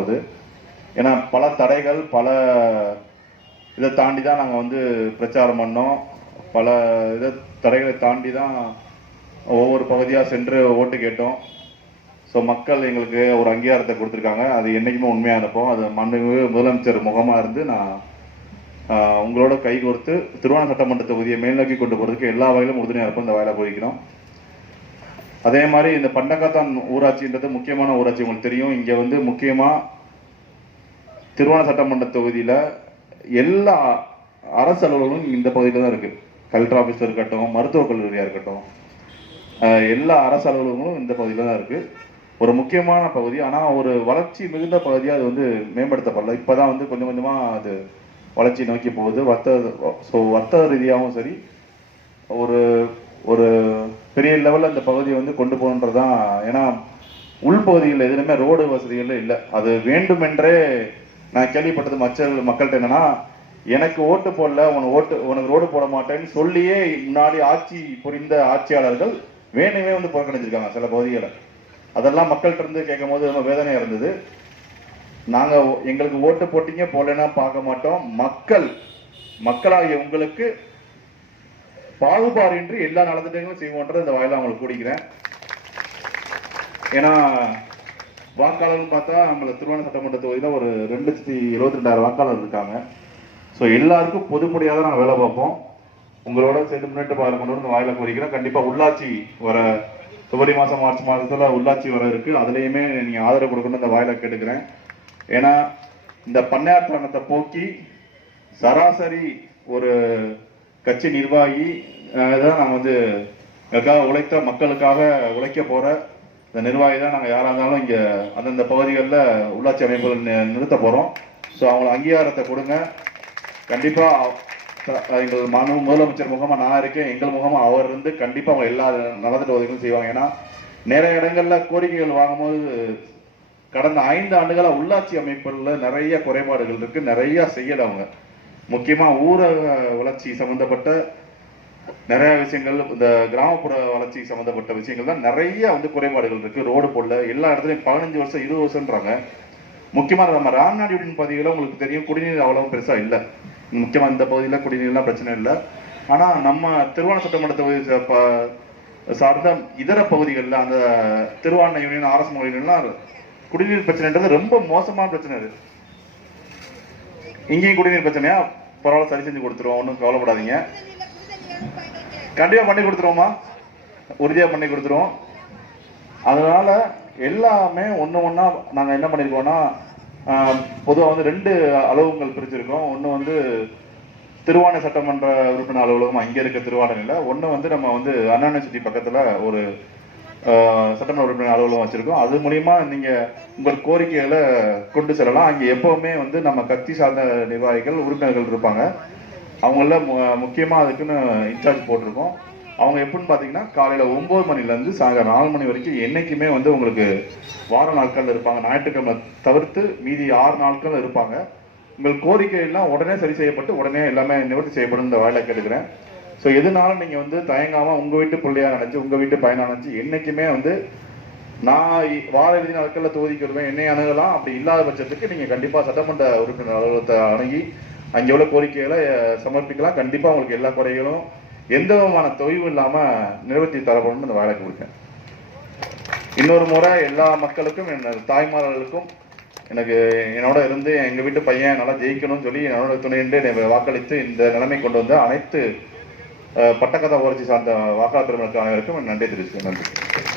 வருது. ஏன்னா பல தடைகள், பல இதை தாண்டி தான் நாங்கள் வந்து பிரச்சாரம் பண்ணோம். பல தடைகளை தாண்டி தான் ஒவ்வொரு பகுதியாக சென்று ஓட்டு கேட்டோம். ஸோ மக்கள் எங்களுக்கு ஒரு அங்கீகாரத்தை கொடுத்துருக்காங்க. அது என்றைக்குமே உண்மையாக இருப்போம். அது மாண்புமிகு முதலமைச்சர் முகமாக இருந்து நான் உங்களோட கைகோர்த்து திருவாரூர் சட்டமன்ற தொகுதியை மேல்நோக்கி கொண்டு போகிறதுக்கு எல்லா வகையிலும் உறுதுணையாக இருப்போம். இந்த வேலை போய்க்கணும். அதே மாதிரி இந்த பண்டக்காத்தான் ஊராட்சின்றது முக்கியமான ஊராட்சி. உங்களுக்கு தெரியும், இங்கே வந்து முக்கியமாக திருவாரூர் சட்டமன்ற தொகுதியில் எல்லா அரசு அலுவலர்களும் இந்த பகுதியில் தான் இருக்குது. கலெக்டர் ஆஃபீஸில் இருக்கட்டும், மருத்துவக் கல்லூரியாக இருக்கட்டும், எல்லா அரசு அலுவலகங்களும் இந்த பகுதியில் தான் இருக்குது. ஒரு முக்கியமான பகுதி. ஆனால் ஒரு வளர்ச்சி மிகுந்த பகுதியாக அது வந்து மேம்படுத்தப்படல. இப்போ தான் வந்து கொஞ்சம் கொஞ்சமாக அது வளர்ச்சி நோக்கி போகுது. வர்த்தக ரீதியாகவும் சரி, ஒரு ஒரு பெரிய லெவலில் இந்த பகுதியை வந்து கொண்டு போகணுன்றதான். ஏன்னா உள்பகுதிகளில் எதுலையுமே ரோடு வசதிகள் இல்லை. அது வேண்டுமென்றே நான் கேள்விப்பட்டது மக்கள்கிட்ட என்னன்னா, எனக்கு ஓட்டு போடல, உனக்கு ரோடு போட மாட்டேன்னு சொல்லியே முன்னாடி ஆட்சி புரிந்த ஆட்சியாளர்கள் வேணுமே வந்து புறக்கணிச்சிருக்காங்க சில பகுதிகளை. அதெல்லாம் மக்கள்கிட்ட இருந்து கேட்கும் போது ரொம்ப வேதனையா இருந்தது. நாங்க எங்களுக்கு ஓட்டு போட்டீங்க போலன்னா பார்க்க மாட்டோம். மக்களாகிய உங்களுக்கு பாகுபாடின்றி எல்லா நலத்திட்டங்களும் செய்வோன்ற இந்த வாயில அவங்களுக்கு கூடிக்கிறேன். ஏன்னா வாக்காளர்கள் பார்த்தா நம்மள திருவாரூர் சட்டமன்ற தொகுதியில் ஒரு 2,72,000 வாக்காளர் இருக்காங்க. ஸோ எல்லாருக்கும் பொதுப்படியாக தான் நாங்கள் வேலை பார்ப்போம். உங்களோட சேர்ந்து முன்னேற்ற பாருங்க வாயில கோரிக்கிறேன். கண்டிப்பா உள்ளாட்சி வர பிப்ரவரி மாதம் மார்ச் மாதத்துல உள்ளாட்சி வர இருக்கு. அதுலேயுமே நீங்க ஆதரவு கொடுக்கணும் இந்த வாயில கேட்டுக்கிறேன். ஏன்னா இந்த பண்ணையாற்றத்தை போக்கி சராசரி ஒரு கட்சி நிர்வாகி தான் நாங்கள் வந்து உழைத்த மக்களுக்காக உழைக்க போற இந்த நிர்வாகி தான் நாங்கள் யாராக இருந்தாலும் இங்கே அந்தந்த பகுதிகளில் உள்ளாட்சி அமைப்புகள் நிறுத்த போகிறோம். ஸோ அவங்களுக்கு அங்கீகாரத்தை கொடுங்க. கண்டிப்பாக எங்கள் முதலமைச்சர் முகமாக நான் இருக்கேன், எங்கள் முகமாக அவர் இருந்து கண்டிப்பாக அவங்க எல்லா நலத்திட்ட உதவிகளும் செய்வாங்க. ஏன்னா நிறைய இடங்களில் கோரிக்கைகள் வாங்கும்போது கடந்த 5 ஆண்டுகளாக உள்ளாட்சி அமைப்புகளில் நிறைய குறைபாடுகள் இருக்கு, நிறைய செய்யலை அவங்க. முக்கியமாக ஊரக வளர்ச்சி சம்பந்தப்பட்ட நிறைய விஷயங்கள், இந்த கிராமப்புற வளர்ச்சி சம்பந்தப்பட்ட விஷயங்கள் தான் நிறைய வந்து குறைபாடுகள் இருக்கு. ரோடு போடல, எல்லா இடத்துலையும் 15 வருஷம் 20 வருஷம்ன்றாங்க. முக்கியமாக நம்ம ராம்நாடு பகுதியில் உங்களுக்கு தெரியும், குடிநீர் அவ்வளவு பெருசா இல்லை. முக்கியமாக இந்த பகுதியில் குடிநீர்லாம் பிரச்சனை இல்லை. ஆனால் நம்ம திருவாரூர் சட்டமன்ற தொகுதி சார்ந்த இதர பகுதிகளில் அந்த திருவாரூர் யூனியன் ஆர்எஸ் யூனியன்லாம் குடிநீர் பிரச்சனைன்றது ரொம்ப மோசமான பிரச்சனை. இது இங்கேயும் குடிநீர் பிரச்சனையா, பரவாயில்ல, சரி செஞ்சு கொடுத்துருவோம், ஒன்றும் கவலைப்படாதீங்க. கண்டிப்பா பண்ணி கொடுத்துருவோமா, உறுதியா பண்ணி கொடுத்துருவோம். அதனால எல்லாமே ஒன்னா நாங்க என்ன பண்ணிருக்கோம்னா, பொதுவாக வந்து 2 அலுவலகங்கள் பிரிச்சிருக்கோம். ஒன்று வந்து திருவானை சட்டமன்ற உறுப்பினர் அலுவலகம் அங்கே இருக்க திருவானையில், ஒன்று வந்து நம்ம வந்து அண்ணா யூனிவர்சிட்டி பக்கத்தில் ஒரு சட்டமன்ற உறுப்பினர் அலுவலகம் வச்சிருக்கோம். அது மூலியமா நீங்க உங்கள் கோரிக்கைகளை கொண்டு செல்லலாம். அங்கே எப்பவுமே வந்து நம்ம கட்சி சார்ந்த நிர்வாகிகள் உறுப்பினர்கள் இருப்பாங்க. அவங்கள முக்கியமா அதுக்குன்னு இன்சார்ஜ் போட்டிருக்கோம். அவங்க எப்படின்னு பாத்தீங்கன்னா காலையில 9 மணிலேருந்து சாயங்காலம் 4 மணி வரைக்கும் என்னைக்குமே வந்து உங்களுக்கு வார நாட்கள் இருப்பாங்க. ஞாயிற்றுக்கிழமை தவிர்த்து மீதி 6 நாட்கள் இருப்பாங்க. உங்கள் கோரிக்கை எல்லாம் உடனே சரி செய்யப்பட்டு உடனே எல்லாமே நிவர்த்தி செய்யப்படும் இந்த வாயில கேட்டுக்கிறேன். ஸோ எதுனாலும் நீங்கள் வந்து தயங்காமல் உங்கள் வீட்டு பிள்ளையா நினச்சி, உங்கள் வீட்டு பையனா நினச்சி என்றைக்குமே வந்து நான் வார இறுதி நாட்களில் தொகுதிக்கு வருவேன், என்னை அணுகலாம். அப்படி இல்லாத பட்சத்துக்கு நீங்கள் கண்டிப்பாக சட்டமன்ற உறுப்பினர் அலுவலகத்தை அணுகி அங்கே உள்ள கோரிக்கைகளை சமர்ப்பிக்கலாம். கண்டிப்பாக உங்களுக்கு எல்லா குறைகளும் எந்த விதமான தொய்வும் இல்லாமல் நிவர்த்தி தரப்படும் இந்த வேலைக்கு கொடுக்கேன். இன்னொரு முறை எல்லா மக்களுக்கும், என் தாய்மார்களுக்கும், எனக்கு என்னோட இருந்து எங்கள் வீட்டு பையன் நல்லா ஜெயிக்கணும்னு சொல்லி என்னோட துணையின்றி வாக்களித்து இந்த நிலைமை கொண்டு வந்த அனைத்து பட்டக்கதா ஊராட்சி சார்ந்த வாக்காளர் பெருமக்களுக்கு அனைவருக்கும் நன்றி தெரிவிச்சுக்கிறேன். நன்றி.